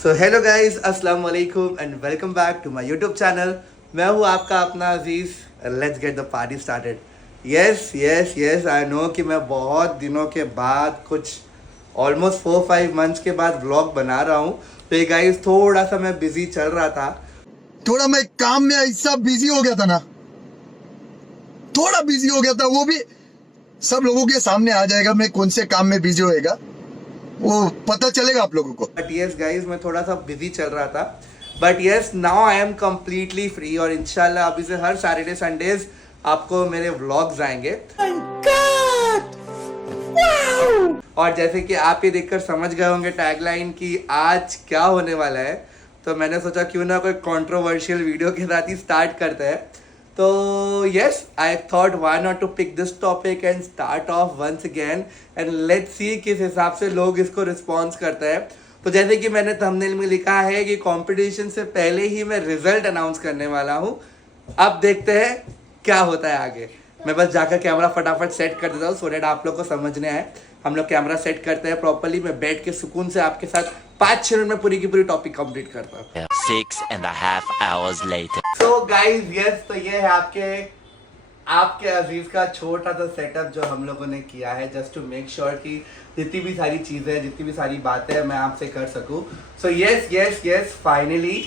So hello guys, अस्सलाम वालेकुम and welcome back to my YouTube channel. मैं हूँ आपका अपना Aziz. Let's get the party started. Yes yes yes, I know कि मैं बहुत दिनों के बाद, कुछ ऑलमोस्ट 4-5 मंथ्स के बाद व्लॉग बना रहा हूँ। तो ये गाइस, थोड़ा सा मैं बिजी चल रहा था। थोड़ा मैं काम में ऐसा बिजी हो गया था ना, थोड़ा बिजी हो गया था। वो भी सब लोगों के सामने आ जाएगा मैं कौन से काम में बिजी होएगा, वो पता चलेगा आप लोगों को। बट यस गाइस, मैं थोड़ा सा बिजी चल रहा था। But yes, now I am completely free और इंशाल्लाह अभी से हर सैटरडे संडेज आपको मेरे व्लॉग्स आएंगे। और जैसे कि आप ये देखकर समझ गए होंगे टैगलाइन कि आज क्या होने वाला है, तो मैंने सोचा क्यों ना कोई कंट्रोवर्शियल वीडियो के साथ ही स्टार्ट करते हैं। तो yes, I thought why not to pick this topic and start off once again and let's see किस हिसाब से लोग इसको रिस्पॉन्स करते हैं। तो जैसे कि मैंने थंबनेल में लिखा है कि कंपटीशन से पहले ही मैं रिजल्ट अनाउंस करने वाला हूँ। अब देखते हैं क्या होता है आगे। मैं बस जाकर कैमरा फटाफट सेट कर देता हूँ सो डेट आप लोग को समझने आए। हम लोग कैमरा सेट करते हैं प्रॉपर्ली। मैं बैठ के सुकून से आपके साथ 5-6 मिनट में पूरी की पूरी टॉपिक कंप्लीट करता हूँ। 6.5 hours later. So guys yes, तो ये है आपके आपके अजीज का छोटा सा सेटअप जो हम लोगों ने किया है जस्ट टू मेक श्योर कि जितनी भी सारी चीजें, जितनी भी सारी बातें मैं आपसे कर सकूं। So yes yes yes, finally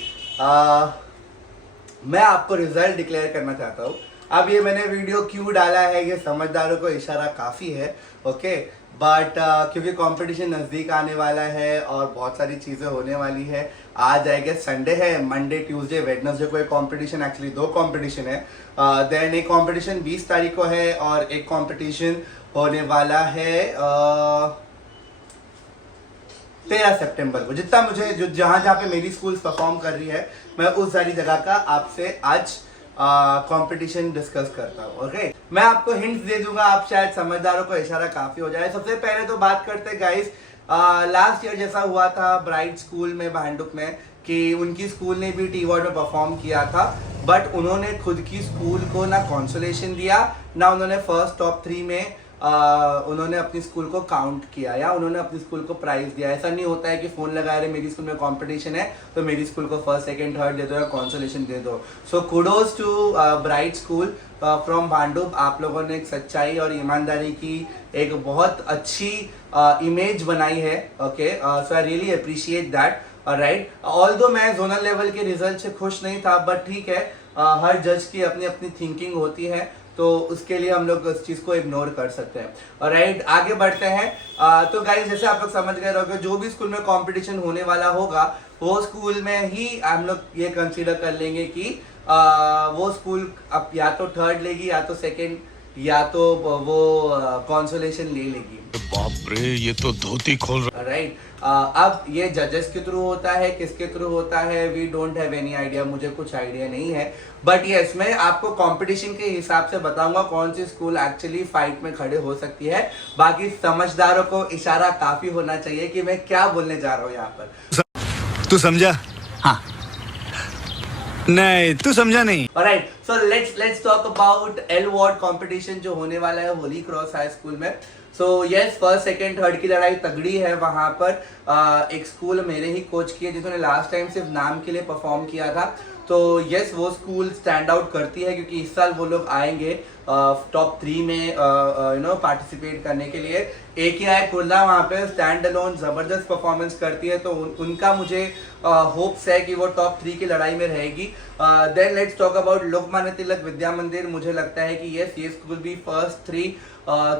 मैं आपको रिजल्ट डिक्लेयर करना चाहता हूँ। अब ये मैंने वीडियो क्यों डाला है, ये समझदारों को इशारा काफ़ी है, ओके। बट क्योंकि कंपटीशन नज़दीक आने वाला है और बहुत सारी चीज़ें होने वाली है। आज आई गेस संडे है, मंडे ट्यूसडे वेडनेसडे को एक कंपटीशन, एक्चुअली 2 कंपटीशन है। देन एक कंपटीशन 20 तारीख को है और एक कंपटीशन होने वाला है 13 सितंबर को। जितना मुझे जो जहाँ जहाँ पे मेरी स्कूल परफॉर्म कर रही है, मैं उस सारी जगह का आपसे आज कंपटीशन डिस्कस करता हूँ, ओके। मैं आपको हिंट्स दे दूंगा, आप शायद समझदारों को इशारा काफी हो जाए। सबसे पहले तो बात करते हैं गाइस, लास्ट ईयर जैसा हुआ था ब्राइट स्कूल में भांडुप में कि उनकी स्कूल ने भी टी वर्ड में परफॉर्म किया था, बट उन्होंने खुद की स्कूल को ना कंसोलेशन दिया, ना उन्होंने फर्स्ट टॉप 3 में उन्होंने अपनी स्कूल को काउंट किया या उन्होंने अपनी स्कूल को प्राइज दिया। ऐसा नहीं होता है कि फोन लगा रहे मेरी स्कूल में कंपटीशन है तो मेरी स्कूल को फर्स्ट सेकंड थर्ड दे दो या कंसोलेशन दे दो। So kudos to Bright School from Bhandup. आप लोगों ने एक सच्चाई और ईमानदारी की एक बहुत अच्छी इमेज बनाई है, okay. So I really appreciate that, right. Although मैं जोनल लेवल के रिजल्ट से खुश नहीं था, बट ठीक है, हर जज की अपनी अपनी थिंकिंग होती है, तो उसके लिए हम लोग उस चीज़ को इग्नोर कर सकते हैं। और राइट, आगे बढ़ते हैं। तो गाइस, जैसे आप लोग समझ गए होंगे, जो भी स्कूल में कंपटीशन होने वाला होगा वो स्कूल में ही हम लोग ये कंसीडर कर लेंगे कि वो स्कूल अब या तो थर्ड लेगी या तो सेकंड या तो वो कंसोलेशन ले लेगी। बाप रे, ये तो धोती खोल रहा। राइट। अब ये जजेस के थ्रू होता है, किसके थ्रू होता है, we don't have any idea, मुझे कुछ आइडिया नहीं है। बट यस, मैं आपको कंपटीशन के हिसाब से बताऊंगा कौन सी स्कूल एक्चुअली फाइट में खड़े हो सकती है। बाकी समझदारों को इशारा काफी होना चाहिए कि मैं क्या बोलने जा रहा हूँ यहाँ पर। तू समझा? हाँ। नहीं, तू समझा नहीं। Alright, so let's talk about L ward competition जो होने वाला है होली क्रॉस हाई स्कूल में। So yes, first second third की लड़ाई तगड़ी है वहां पर। एक स्कूल मेरे ही कोच की है जिन्होंने लास्ट टाइम सिर्फ नाम के लिए परफॉर्म किया था। तो यस, वो स्कूल स्टैंड आउट करती है क्योंकि इस साल वो लोग आएंगे टॉप 3 में पार्टिसिपेट करने के लिए। एक ही आए कुर्ला वहाँ पे स्टैंड अलोन जबरदस्त परफॉर्मेंस करती है, तो उनका मुझे होप्स है कि वो टॉप 3 की लड़ाई में रहेगी। Then let's talk about Lokmanya Tilak Vidya Mandir. मुझे लगता है कि यस, ये स्कूल भी फर्स्ट 3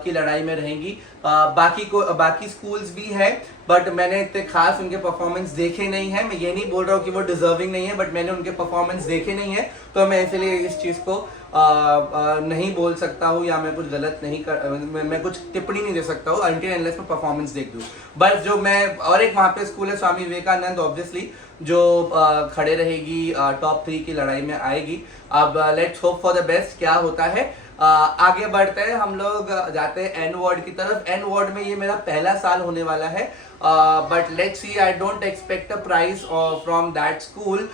की लड़ाई में रहेंगी। बाकी स्कूल्स भी है, बट मैंने इतने खास उनके परफॉर्मेंस देखे नहीं है। मैं ये नहीं बोल रहा हूँ कि वो डिजर्विंग नहीं है, बट मैंने उनके परफॉर्मेंस देखे नहीं है, तो मैं इसलिए इस चीज़ को नहीं बोल सकता हूँ या मैं कुछ गलत नहीं कर मैं कुछ टिप्पणी नहीं दे सकता हूँ अनटिल अनलेस मैं परफॉर्मेंस देख दूँ। बट जो मैं और एक वहाँ पे स्कूल है स्वामी विवेकानंद, ऑब्वियसली जो खड़े रहेगी टॉप 3 की लड़ाई में आएगी। अब let's hope for the best, क्या होता है। आगे बढ़ते हैं, हम लोग जाते हैं एन वार्ड की तरफ। एन वार्ड में ये मेरा पहला साल होने वाला है, but let's see, I don't expect a prize from that school,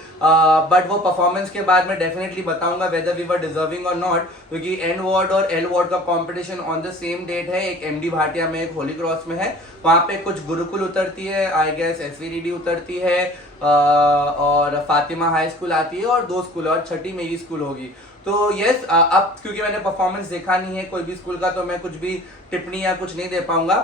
but वो परफॉर्मेंस के बाद मैं डेफिनेटली बताऊंगा वेदर वी वर डिजर्विंग और नॉट, क्योंकि एन वार्ड और एल वार्ड का competition on the same date है। एक एमडी भाटिया में, एक होली क्रॉस में है। वहाँ पे कुछ गुरुकुल उतरती है, आई गेस एसवीडीडी उतरती है, और फातिमा हाई स्कूल आती है और 2 स्कूल और छठी मेरी स्कूल होगी। तो यस, अब क्योंकि मैंने परफॉर्मेंस देखा नहीं है कोई भी स्कूल का, तो मैं कुछ भी टिप्पणी या कुछ नहीं दे पाऊंगा।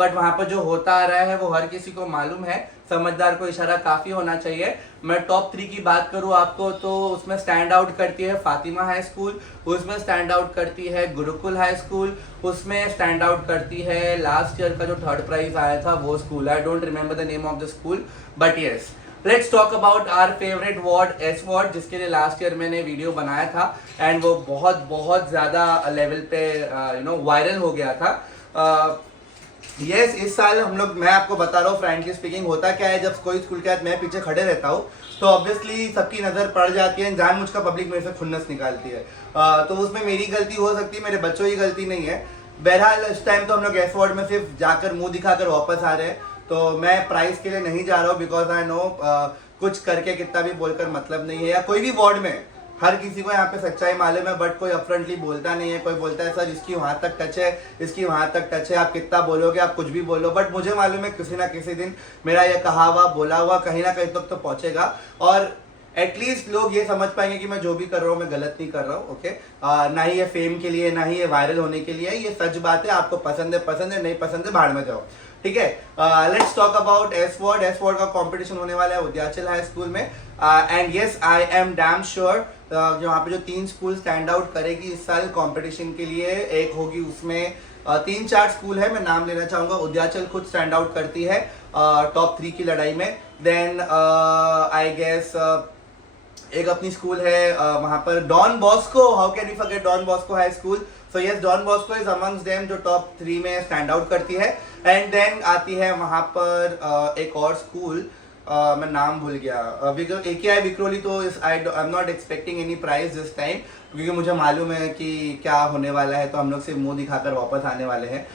बट वहाँ पर जो होता आ रहा है वो हर किसी को मालूम है, समझदार को इशारा काफ़ी होना चाहिए। मैं टॉप 3 की बात करूँ आपको तो उसमें स्टैंड आउट करती है फातिमा हाई स्कूल, उसमें स्टैंड आउट करती है गुरुकुल हाई स्कूल, उसमें स्टैंड आउट करती है लास्ट ईयर का जो 3rd प्राइज आया था वो स्कूल। I don't remember the name of the school, but yes, let's talk about our favourite ward, S ward, जिसके लिए लास्ट ईयर मैंने वीडियो बनाया था एंड वो बहुत ज़्यादा लेवल पे वायरल हो गया था। यस, इस साल हम लोग, मैं आपको बता रहा हूँ फ्रैंकली स्पीकिंग, होता क्या है जब कोई स्कूल के बाद मैं पीछे खड़े रहता हूँ तो ऑब्वियसली सबकी नज़र पड़ जाती है, जानबूझकर पब्लिक मेरे से खुन्नस निकालती है। तो उसमें मेरी गलती हो सकती है, मेरे बच्चों की गलती नहीं है। बहरहाल इस टाइम तो हम लोग एस वार्ड में सिर्फ जाकर मुंह दिखाकर वापस आ रहे हैं, तो मैं प्राइस के लिए नहीं जा रहा हूँ बिकॉज आई नो कुछ करके कितना भी बोलकर मतलब नहीं है। या कोई भी वार्ड में हर किसी को यहाँ पे सच्चाई मालूम है, बट कोई अपफ्रंटली बोलता नहीं है। कोई बोलता है सर इसकी वहां तक टच है, इसकी वहां तक टच है, आप कितना बोलोगे, आप कुछ भी बोलो, बट मुझे मालूम है किसी ना किसी दिन मेरा ये कहा हुआ बोला हुआ कहीं ना कहीं तक तो पहुंचेगा और एटलीस्ट लोग ये समझ पाएंगे कि मैं जो भी कर रहा हूँ मैं गलत नहीं कर रहा हूँ। ओके, ना ही ये फेम के लिए, ना ही ये वायरल होने के लिए, ये सच बात है। आपको पसंद है, नहीं पसंद है, भाड़ में जाओ, ठीक है। Let's talk about S ward. S ward का कंपटीशन होने वाला है उद्याचल हाई स्कूल में and yes, I am damn sure यहाँ पे जो 3 स्कूल स्टैंड आउट करेगी इस साल कंपटीशन के लिए, एक होगी उसमें 3-4 स्कूल है, मैं नाम लेना चाहूंगा। उद्याचल खुद स्टैंड आउट करती है टॉप 3 की लड़ाई में। देन आई गेस एक अपनी स्कूल है वहां पर Don Bosco, how can we forget Don Bosco High School. So yes, Don Bosco is amongst them जो टॉप 3 में स्टैंड आउट करती है। एंड देन आती है वहां पर एक और स्कूल, मैं नाम भूल गया, AKI विक्रोली। तो I am not expecting any prize this time क्योंकि मुझे मालूम है कि क्या होने वाला है, तो हम लोग सिर्फ मुंह दिखाकर वापस आने वाले हैं।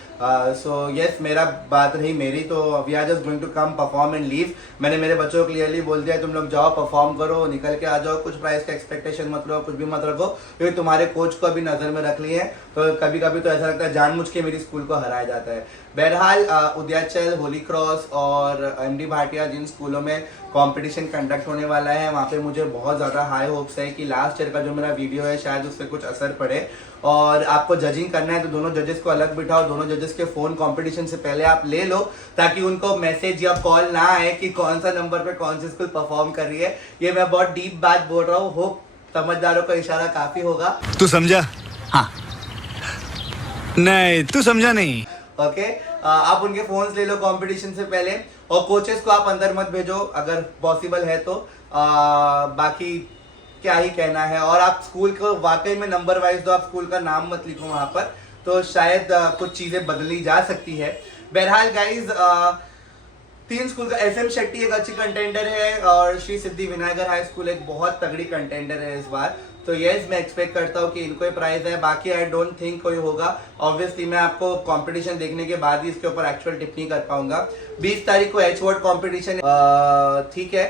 सो यस, मेरा बात रही मेरी, तो we are just going to come perform and leave. मैंने मेरे बच्चों को क्लियरली बोल दिया तुम लोग जाओ परफॉर्म करो, निकल के आ जाओ, कुछ प्राइस का एक्सपेक्टेशन मत रखो, कुछ भी मत रखो, क्योंकि तुम्हारे कोच को अभी नजर में रख लिए हैं। तो कभी कभी तो ऐसा लगता है जानबूझ के मेरी स्कूल को हराया जाता है। बहरहाल उद्याचल, होली क्रॉस और MD भाटिया जिन स्कूलों में कंपटीशन कंडक्ट होने वाला है वहाँ पे मुझे बहुत ज़्यादा हाई होप्स है कि लास्ट ईयर का जो मेरा वीडियो है शायद उससे कुछ असर पड़े। और आपको जजिंग करना है तो दोनों जजेस को अलग बिठाओ, दोनों जजेस के फ़ोन कंपटीशन से पहले आप ले लो ताकि उनको मैसेज या कॉल ना आए कि कौन सा नंबर पे कौन सी स्कूल परफॉर्म कर रही है। ये मैं बहुत डीप बात बोल रहा हूँ, होप समझदारों का इशारा काफ़ी होगा। तू समझा? हाँ। नहीं, तू समझा नहीं। ओके, आप उनके फोन्स ले लो कंपटीशन से पहले और कोचेस को आप अंदर मत भेजो अगर पॉसिबल है तो। बाकी क्या ही कहना है। और आप स्कूल को वाकई में नंबर वाइज दो, आप स्कूल का नाम मत लिखो वहां पर, तो शायद कुछ चीजें बदली जा सकती है। बहरहाल गाइज, 3 स्कूल का SM शेट्टी एक अच्छी कंटेंडर है और श्री सिद्धि विनायकर हाई स्कूल एक बहुत तगड़ी कंटेंडर है इस बार। तो यस, मैं एक्सपेक्ट करता हूँ कि इनको ही प्राइज है, बाकी आई डोंट थिंक कोई होगा। ऑब्वियसली मैं आपको कंपटीशन देखने के बाद ही इसके ऊपर एक्चुअल टिप्पणी कर पाऊंगा। 20 तारीख को H वार्ड कंपटीशन, ठीक है।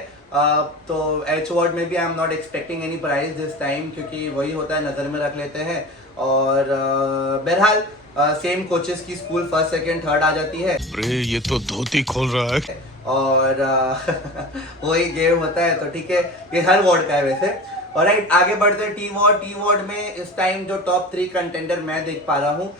तो H वार्ड में भी I am not expecting any prize this time क्योंकि वही होता है, नज़र में रख लेते हैं। और बहरहाल सेम कोचेस की स्कूल 1st, 2nd, 3rd आ जाती है। अरे ये तो धोती खोल रहा है। और वही गेम होता है, तो ठीक है, ये हर वार्ड का है वैसे। ऑलराइट, आगे बढ़ते हैं टी वार्ड में इस टाइम जो टॉप 3 कंटेंडर मैं देख पा रहा हूँ,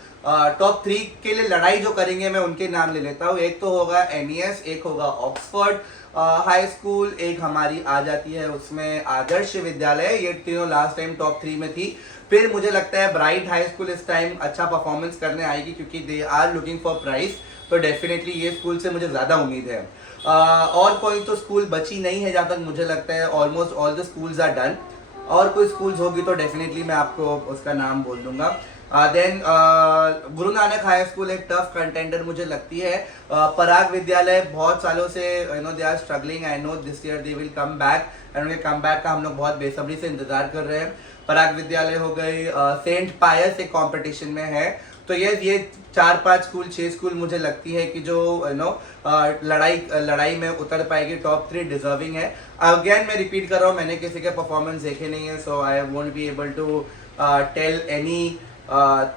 टॉप 3 के लिए लड़ाई जो करेंगे मैं उनके नाम ले लेता हूँ। एक तो होगा NES, एक होगा ऑक्सफोर्ड हाई स्कूल, एक हमारी आ जाती है उसमें आदर्श विद्यालय। ये तीनों लास्ट टाइम टॉप 3 में थी। फिर मुझे लगता है ब्राइट हाई स्कूल इस टाइम अच्छा परफॉर्मेंस करने आएगी क्योंकि they are looking for prize, तो डेफिनेटली ये स्कूल से मुझे ज़्यादा उम्मीद है। और कोई तो स्कूल बची नहीं है जहाँ तक मुझे लगता है, almost all the schools are done. और कोई स्कूल्स होगी तो डेफिनेटली मैं आपको उसका नाम बोल दूंगा। Then Guru Nanak High School एक टफ कंटेंडर मुझे लगती है। पराग विद्यालय बहुत सालों से they are struggling, I know this year they will come back and उनके कम बैक का हम लोग बहुत बेसब्री से इंतजार कर रहे हैं। पराग विद्यालय हो गई, सेंट पायस एक कॉम्पिटिशन में है। तो ये 4-5 स्कूल 6 स्कूल मुझे लगती है कि जो लड़ाई में उतर पाएगी, टॉप 3 डिजर्विंग है। अगेन मैं रिपीट कर रहा हूँ, मैंने किसी के परफॉर्मेंस देखे नहीं है, so I won't be able to tell any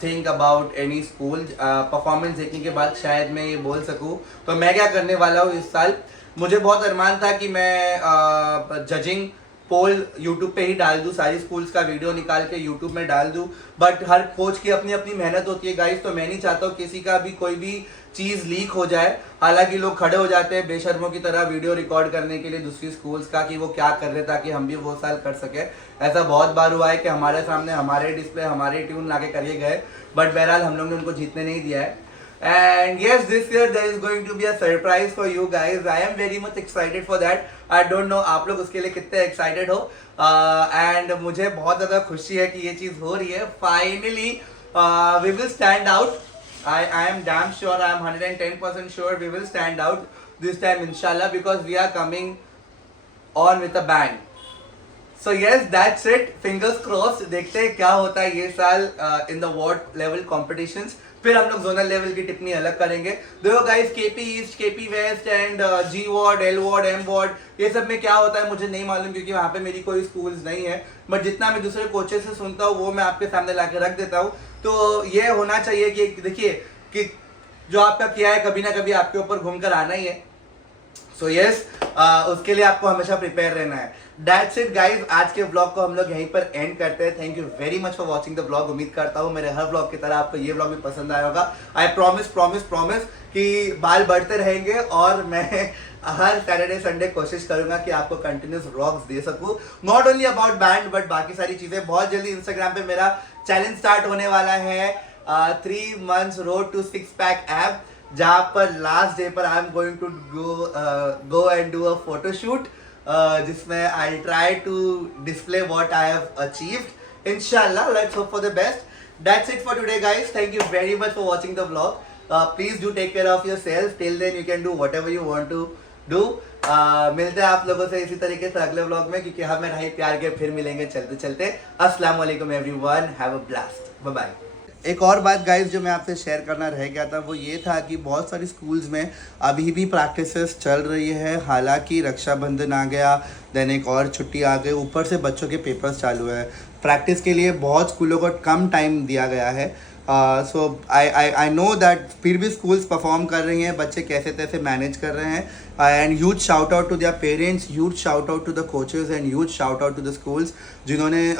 think about any school. Performance देखने के बाद शायद मैं ये बोल सकूँ। तो मैं क्या करने वाला हूँ इस साल, मुझे बहुत अरमान था कि मैं जजिंग पोल यूट्यूब पे ही डाल दूं, सारी स्कूल्स का वीडियो निकाल के यूट्यूब में डाल दूं, बट हर कोच की अपनी अपनी मेहनत होती है गाइस, तो मैं नहीं चाहता हूँ किसी का भी कोई भी चीज़ लीक हो जाए। हालांकि लोग खड़े हो जाते हैं बेशर्मों की तरह वीडियो रिकॉर्ड करने के लिए दूसरी स्कूल्स का कि वो क्या कर रहे ताकि हम भी वो साल कर सके। ऐसा बहुत बार हुआ है कि हमारे सामने हमारे डिस्प्ले हमारे ट्यून लाके करिए गए, बट बहरहाल हम लोग ने उनको जीतने नहीं दिया है। And yes, this year there is going to be a surprise for you guys. I am very much excited for that. I don't know आप लोग उसके लिए कितने excited हो, and मुझे बहुत ज़्यादा खुशी है कि ये चीज़ हो रही है। Finally, we will stand out. I am damn sure, I am 110% sure we will stand out this time inshallah, because we are coming on with a bang. So yes, that's it. Fingers crossed. देखते हैं क्या होता है ये साल in the ward level competitions. फिर हम लोग जोनल लेवल की टिप्पणी अलग करेंगे। देखो guys, KP East, KP West and G ward, L ward, M ward, ये सब में क्या होता है मुझे नहीं मालूम, क्योंकि वहाँ पे मेरी कोई स्कूल्स नहीं है। बट जितना मैं दूसरे कोचेस से सुनता हूँ वो मैं आपके सामने लाके रख देता हूँ। तो ये होना चाहिए कि देखिए कि जो आपका किया है कभी ना कभी आपके ऊपर घूम कर आना ही है। सो यस, उसके लिए आपको हमेशा प्रिपेयर रहना है। That's it guys, आज के व्लॉग को हम लोग यहीं पर एंड करते हैं। Thank you very much for watching the vlog. उम्मीद करता हूँ मेरे हर व्लॉग की तरह आपको ये व्लॉग भी पसंद आया होगा। आई प्रॉमिस कि बाल बढ़ते रहेंगे और मैं हर सैटरडे संडे कोशिश करूंगा कि आपको कंटिन्यूस व्लॉग्स दे सकूं, not only about band but बाकी सारी चीजें। बहुत जल्दी इंस्टाग्राम पे मेरा चैलेंज स्टार्ट होने वाला है, 3 months road to 6 pack app, जहाँ पर लास्ट डे पर I am going to go and do a photoshoot, जिसमें I try to display what I have achieved. इंशाल्लाह, let's hope for the best. That's it for today guys, thank you very much for watching the vlog. Please do take care of yourself, till then you can do whatever you want to do. मिलते हैं आप लोगों से इसी तरीके से अगले vlog में, क्योंकि हमें रही प्यार के, फिर मिलेंगे चलते चलते। अस्सलाम वालेकुम everyone, have a blast, bye bye. एक और बात गाइस जो मैं आपसे शेयर करना रह गया था वो ये था कि बहुत सारी स्कूल्स में अभी भी प्रैक्टिसेस चल रही है। हालांकि रक्षाबंधन आ गया, देन एक और छुट्टी आ गई, ऊपर से बच्चों के पेपर्स चालू है। प्रैक्टिस के लिए बहुत स्कूलों को कम टाइम दिया गया है। सो आई नो दैट फिर भी स्कूल्स परफॉर्म कर रही हैं, बच्चे कैसे तैसे मैनेज कर रहे हैं। And huge shout out to their parents, huge shout out to the coaches and huge shout out to the schools जिन्होंने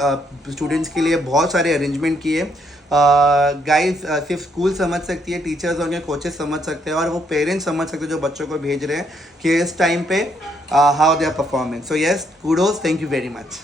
स्टूडेंट्स के लिए बहुत सारे अरेंजमेंट किए। गाइस, सिर्फ स्कूल समझ सकती है, टीचर्स और कोचेस समझ सकते हैं, और वो पेरेंट्स समझ सकते हैं जो बच्चों को भेज रहे हैं कि इस टाइम पे how they are performing. So yes, kudos, thank you very much.